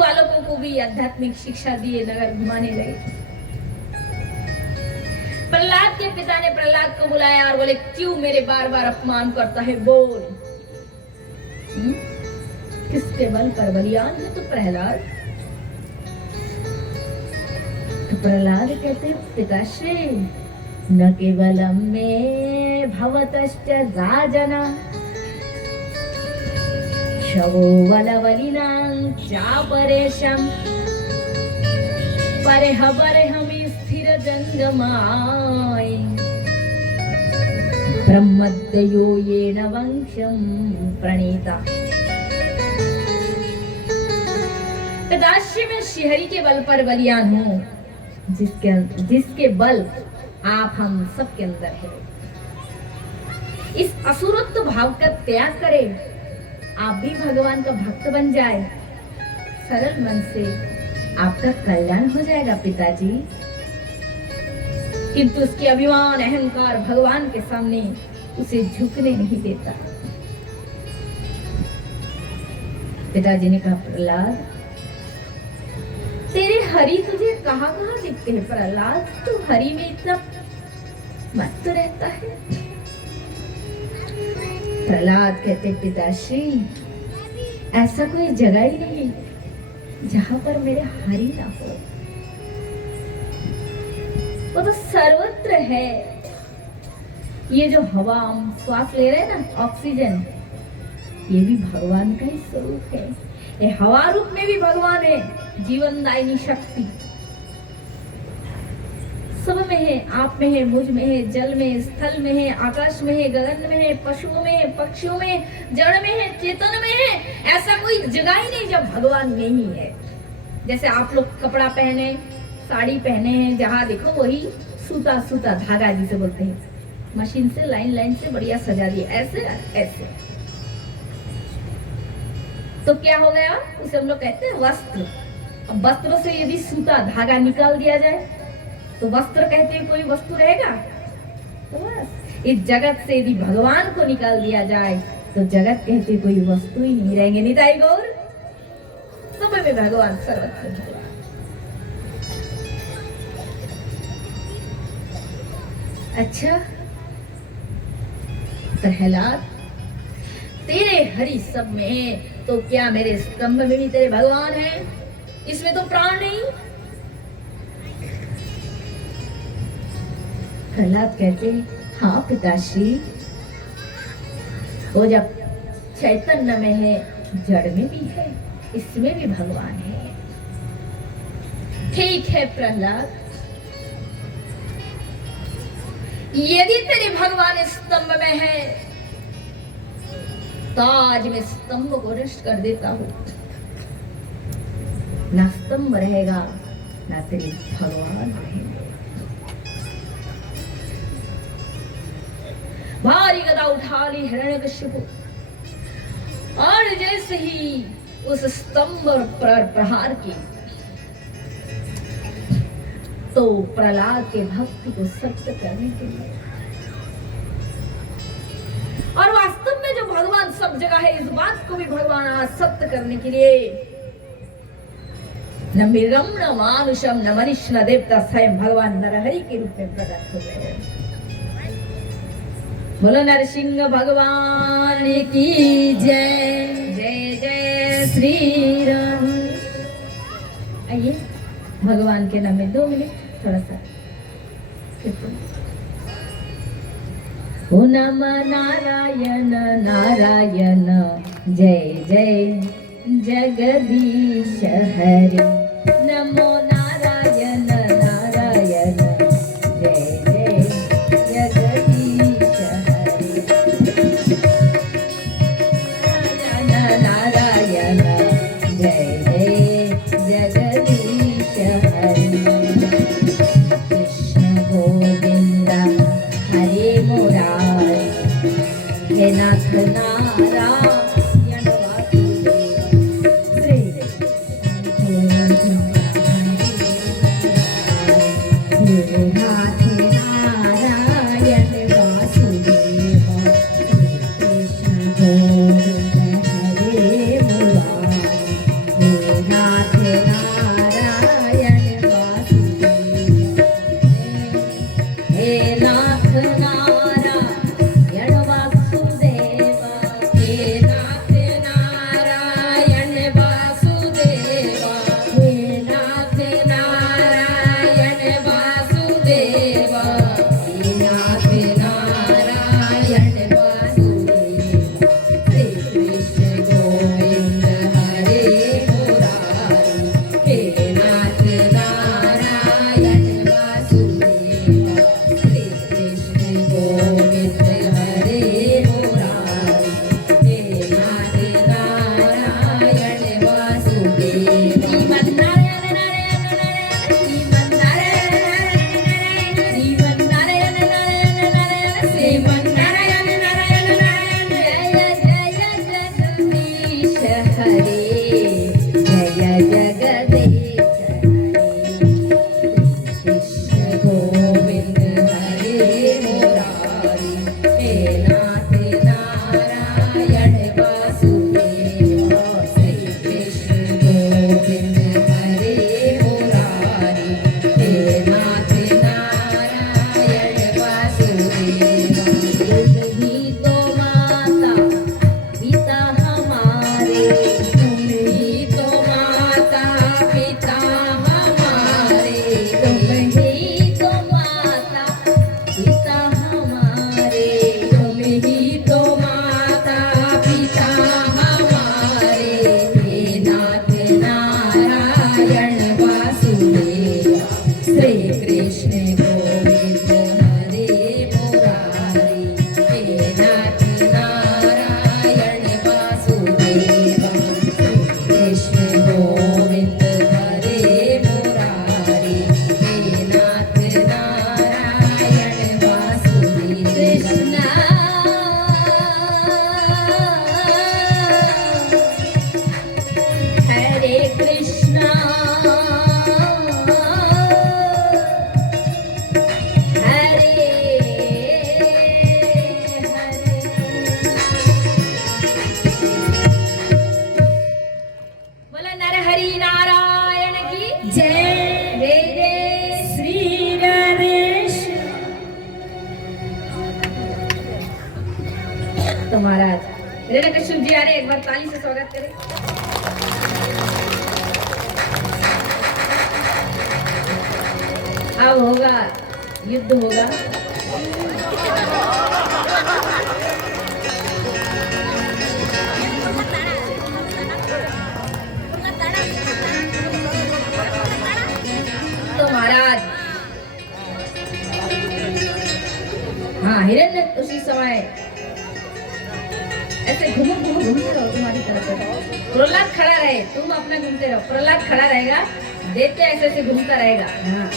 बालकों को भी आध्यात्मिक शिक्षा दिए नगर घुमाने लगे। प्रहलाद के पिता ने प्रहलाद को बुलाया और बोले, क्यों मेरे बार बार अपमान करता है, बोल। किसके बल पर बलियान है तो प्रहलाद। तो प्रहलाद कहते हैं, पिताश्री न केवलम में भवतश्च राजना शवो वलवलिनां चापरेशं परहबरहमि स्थिर जंगमाय ब्रह्मद्वयो येन वंशं प्रणीता। पिताश्री में श्रीहरि के बल पर बलियान हूँ, जिसके बल आप हम सबके अंदर है। इस असुरत्व भाव का त्याग करें, आप भी भगवान का भक्त बन जाए, सरल मन से आपका कल्याण हो जाएगा पिताजी। किंतु उसके अभिमान अहंकार भगवान के सामने उसे झुकने नहीं देता। पिताजी ने कहा, प्रहलाद तेरे हरि तुझे कहाँ कहाँ दिखते हैं प्रहलाद, तू हरि में इतना मस्त रहता है। प्रहलाद कहते, पिताश्री ऐसा कोई जगह ही नहीं जहां पर मेरे हरि ना हो, वो तो सर्वत्र है। ये जो हवा हम श्वास ले रहे हैं ना, ऑक्सीजन, ये भी भगवान का ही स्वरूप है। ये हवा रूप में भी भगवान है, जीवनदायिनी शक्ति सब में है, आप में है, मुझ में है, जल में, स्थल में है, आकाश में है, गगन में है, पशुओं में है, पक्षियों में, जड़ में है, चेतन में है। ऐसा कोई जगह ही नहीं जब भगवान नहीं है। जैसे आप लोग कपड़ा पहने, साड़ी पहने हैं, जहाँ देखो वही सूता सूता धागा जिसे बोलते हैं, मशीन से लाइन लाइन से बढ़िया सजा दिया, ऐसे ऐसे। तो क्या हो गया, उसे हम लोग कहते हैं वस्त्र। अब वस्त्रों से यदि सूता धागा निकाल दिया जाए तो वस्त्र कहते हैं कोई वस्तु रहेगा? तो बस इस जगत से यदि भगवान को निकाल दिया जाए तो जगत कहते कोई वस्तु ही नहीं रहेंगे। निताई गौर, सब में भगवान सर्वत्र भगवान। अच्छा प्रहलाद, तेरे हरि सब में है, तो क्या मेरे स्तंभ में भी तेरे भगवान है? इसमें तो प्राण नहीं। प्रहलाद कहते, हाँ पिताश्री, वो जब चैतन्य में है, जड़ में भी है, इसमें भी भगवान है। ठीक है प्रहलाद, यदि तेरे भगवान स्तंभ में है तो आज मैं स्तंभ को नष्ट कर देता हूं। ना स्तंभ रहेगा, ना तेरे भगवान रहेंगे। भारी गदा उठा ली हिरण्यकशिपु, और जैसे ही उस स्तंभ पर प्रहार की तो प्रहलाद के भक्ति को सत्य करने के लिए, और वास्तव में जो भगवान सब जगह है, इस बात को भी भगवान आज सत्य करने के लिए न मिरम न मानुषम न मनुष्य न देवता, स्वयं भगवान नरहरि के रूप में प्रकट हो गए। बोलो नरसिंह भगवान की जय। जय जय श्री राम। आइए भगवान के नाम में 2 मिनट थोड़ा सा। ओ नम नारायण नारायण, जय जय जगदीश हरे। नमो नारायण नारायण, जय जय जगदीश हरे। नारायण नारायण, जय जय जगदीश हरे। कृष्ण गोविंद हरे मुरारी, हे नाथ नारायण नाथ नारायण वासुदेव हे नाथ नारायण वासुदेव हे नाथ नारायण वासुदेव हे नाथ नारायण वासुदेव हे नाथ नारायण वासुदेव श्री कृष्ण गोविंद हरे मुरारी हे नाथ नारायण वासुदेव श्री कृष्ण गोविंद हरे मुरारी हे नाथ नारायण वासुदेव श्रीमन नारायण नारायण नारायण श्रीमन नारायण नारायण नारायण श्रीमन नारायण नारायण नारायण जय जय जगदीश हरे जय जगदीश कृष्ण गोविंद हरे मुरारी हे नाथ नारायण वासुदेव श्री कृष्ण गोविंद हरे मुरारी हे नाथ नारायण वासुदेव तुम ही तो माता पिता हमारे तुम ही तो माता पिता हमारे तुम ही तो माता पिता हमारे तुम ही तो माता पिता हमारे हे नाथ नारायण वासुदेव श्री कृष्ण गोविंद हरे मुरारी हे नाथ नारायण वासुदेव श्री कृष्ण गोविंद हरे मुरारी हे नाथ नारायण वासुदेव कृष्ण हरे कृष्णा हरे हरे बोला नर हरि नारायण की जय जय जय श्री गणेश तो महाराज हिरण्यकश्यप जी आ रहे एक बार ताली से स्वागत करें अब होगा युद्ध होगा तो महाराज हाँ हिरण्य उसी समय ऐसे घूमते रहो तुम्हारी तरफ प्रहलाद खड़ा रहे तुम अपना घूमते रहो प्रहलाद खड़ा रहेगा देखते ऐसे ऐसे घूमता रहेगा हाँ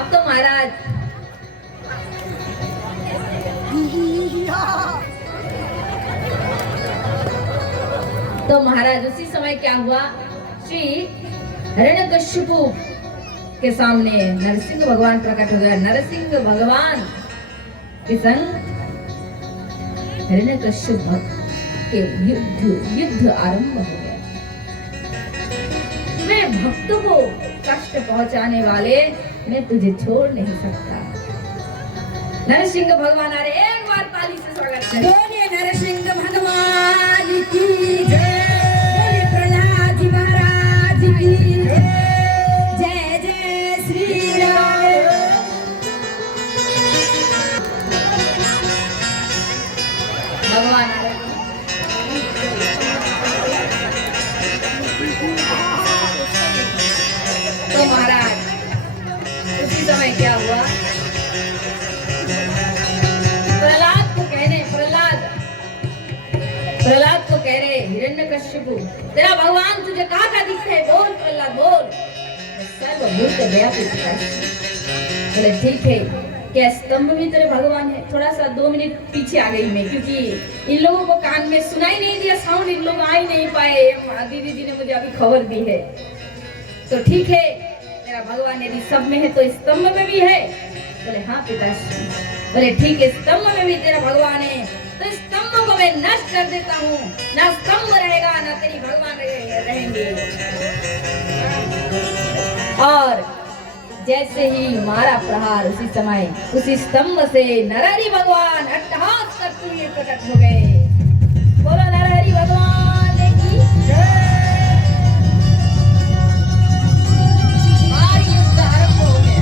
अब तो महाराज तो महाराज उसी समय क्या हुआ श्री हिरण्यकश्यप के सामने नरसिंह भगवान प्रकट हो गया नरसिंह भगवान के संग हिरण्यकश्यप के युद्ध आरंभ हो गया मैं भक्तों को कष्ट पहुंचाने वाले मैं तुझे छोड़ नहीं सकता नरसिंह भगवान आ रहे एक बार ताली से स्वागत करें बोलिए नरसिंह भगवान की जय बोलिए प्रहलाद जी महाराज की जय जय श्री राम भगवान आ रहे तो महाराज उसी समय क्या हुआ प्रहलाद को कह रहे हिरण्यकश्यप तेरा भगवान तुझे कहाँ का दिखता है बोल प्रहलाद बोल सर्वभूत व्यापी बोले ठीक है क्या स्तंभ भी तेरे भगवान है थोड़ा सा 2 मिनट पीछे आ गई मैं क्योंकि इन लोगों को कान में सुनाई नहीं दिया साउंड इन लोग आ ही नहीं पाए दीदी जी ने मुझे अभी खबर दी है तो ठीक है तेरा भगवान यदि सब में है तो स्तंभ में भी है बोले हाँ पिताश्री बोले ठीक है स्तंभ में भी तेरा भगवान है तो स्तंभ को मैं नष्ट कर देता हूँ ना स्तंभ रहेगा ना तेरी भगवान रहेंगे जैसे ही मारा प्रहार उसी समय उसी स्तंभ से नरहरि भगवान अट्टहास करते हुए प्रकट हो गए। बोलो नरहरि भगवान की जय। और युद्ध आरंभ हो गया।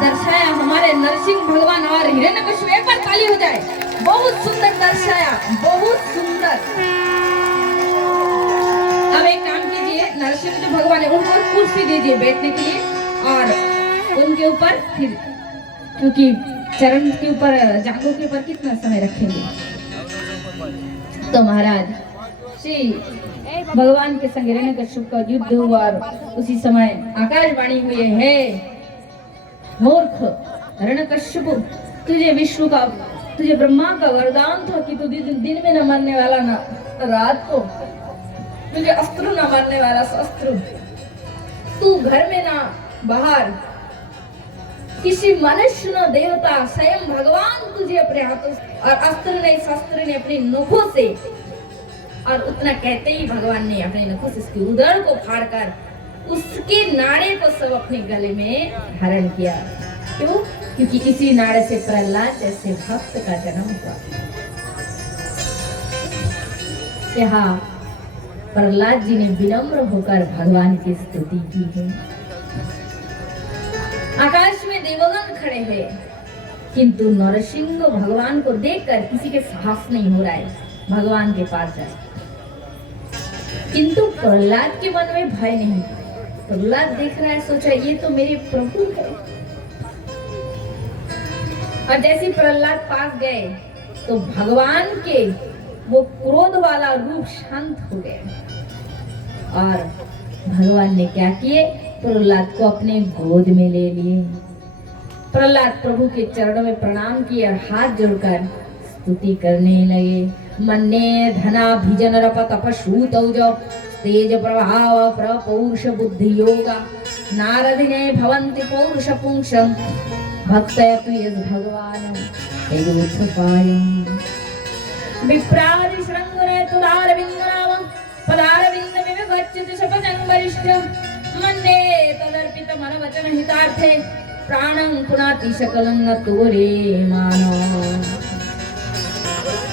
दर्शाया हमारे नरसिंह भगवान और हिरण्यकश्यप, एक बार ताली हो जाए। बहुत सुंदर दर्शाया, बहुत सुंदर। अब एक काम कीजिए, नरसिंह जो भगवान है उनको कुर्सी दीजिए बैठने के लिए और उनके ऊपर फिर, क्योंकि चरण के ऊपर जांघों के ऊपर कितना समय रखेंगे। तो महाराज श्री भगवान के संग हिरण्यकश्यप का युद्ध हुआ और उसी समय आकाशवाणी हुई है, मूर्ख हिरण्यकश्यप, तुझे ब्रह्मा का वरदान था कि तू दिन में न मरने वाला, ना रात को तुझे अस्त्र न मारने वाला शस्त्र, तू घर में ना बाहर, किसी मनुष्य न देवता, स्वयं भगवान तुझे अपने हाथों और अस्त्र ने शस्त्र ने अपनी नखों से, और उतना कहते ही भगवान ने अपने नखों से उसकी उदर को फाड़कर उसके नाड़े को सब अपने गले में धारण किया। क्यों? क्योंकि इसी नाड़े से प्रहलाद जैसे भक्त का जन्म हुआ। यहाँ प्रहलाद जी ने विनम्र होकर भगवान की स्तुति की है। आकाश में देवगण खड़े हैं, किंतु नरसिंह भगवान को देखकर किसी के साहस नहीं हो रहा है भगवान के पास जाए। किंतु प्रहलाद के मन में भय नहीं। प्रहलाद देख रहा है, सोचा ये तो मेरे प्रभु है। और जैसे प्रहलाद पास गए तो भगवान के वो क्रोध वाला रूप शांत हो गए और भगवान ने क्या किए, प्रहलाद को अपने गोद में ले लिए। प्रहलाद प्रभु के चरणों में प्रणाम किए और हाथ जोड़कर स्तुति करने लगे। मन्ने धनाभिजन रप तपशु तौज तेज प्रभाव प्रपौरुष बुद्धि योगा नारदिने भवन्ति पौरुष पुंसं भक्तयतु यद् भगवान् तेजोत्थपायम् विप्रादि शृङ्गने तुदारविन्दनाम पदारविन्दमिव गच्छति शपथं वरिष्ठं मन्ये तदर्पितं मनवचन हितार्थे प्राणं पुनाति सकलं न तोरे मानो।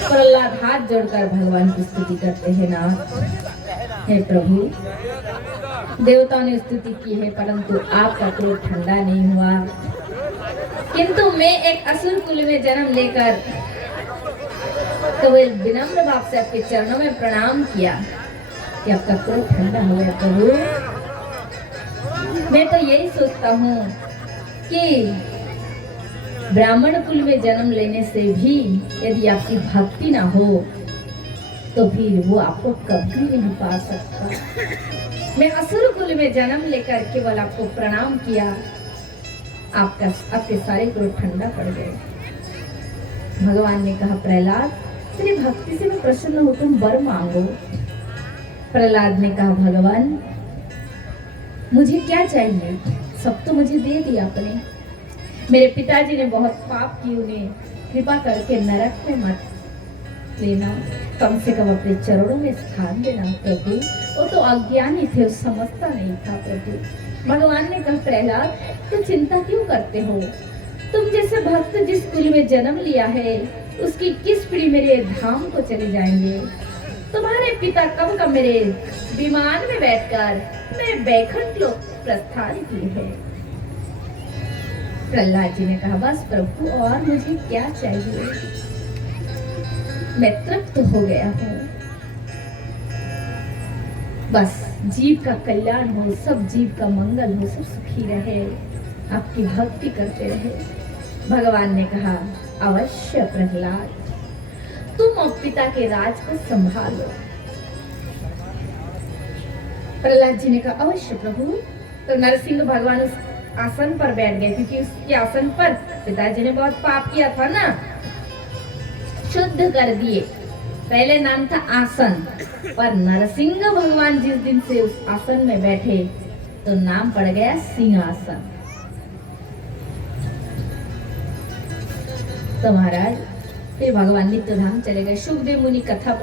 प्रहलाद हाथ जोड़कर भगवान की स्तुति करते हैं। नाथ हे प्रभु, देवताओं ने स्तुति की है परंतु आपका क्रोध ठंडा नहीं हुआ, किंतु मैं एक असुर कुल में जन्म लेकर केवल विनम्र भाव से आपके चरणों में प्रणाम किया कि आपका क्रोध ठंडा हो गया। प्रभु, मैं तो यही सोचता हूँ कि ब्राह्मण कुल में जन्म लेने से भी यदि आपकी भक्ति ना हो तो फिर वो आपको कभी नहीं पा सकता। मैं असुर कुल में जन्म लेकर केवल आपको प्रणाम किया, आपके सारे क्रोध ठंडा पड़ गए। भगवान ने कहा, प्रहलाद तेरी भक्ति से मैं प्रसन्न हूँ, तुम वर मांगो। प्रहलाद ने कहा, भगवान मुझे क्या चाहिए, सब तो मुझे दे दिया आपने। मेरे पिताजी ने बहुत पाप की, उन्हें कृपा करके नरक में मत लेना, कम से कम अपने चरणों में स्थान देना प्रभु। वो तो अज्ञानी थे, समझता नहीं था प्रभु। भगवान ने कहा, प्रहलाद तुम चिंता क्यों करते हो, तुम जैसे भक्त जिस कुल में जन्म लिया है उसकी किस पीढ़ी मेरे धाम को चले जाएंगे। तुम्हारे पिता कब का मेरे विमान में बैठकर मैं बैकुंठ लोक प्रस्थान किए है। प्रहलाद जी ने कहा, बस प्रभु और मुझे क्या चाहिए, मैं तृप्त हो गया हूँ। बस जीव का कल्याण हो, सब जीव का मंगल हो, सब सुखी रहे, आपकी भक्ति करते रहे। भगवान ने कहा, अवश्य प्रहलाद तुम अब पिता के राज को संभालो। प्रहलाद जी ने कहा अवश्य प्रभु। तो नरसिंह भगवान उस आसन पर बैठ गए, क्योंकि उसके आसन पर पिताजी ने बहुत पाप किया था ना, शुद्ध कर दिए। पहले नाम था आसन, पर नरसिंह भगवान जिस दिन से उस आसन में बैठे तो नाम पड़ गया सिंहासन। तो महाराज फिर भगवान नित्य धाम चले गए। सुखदेव मुनि कथा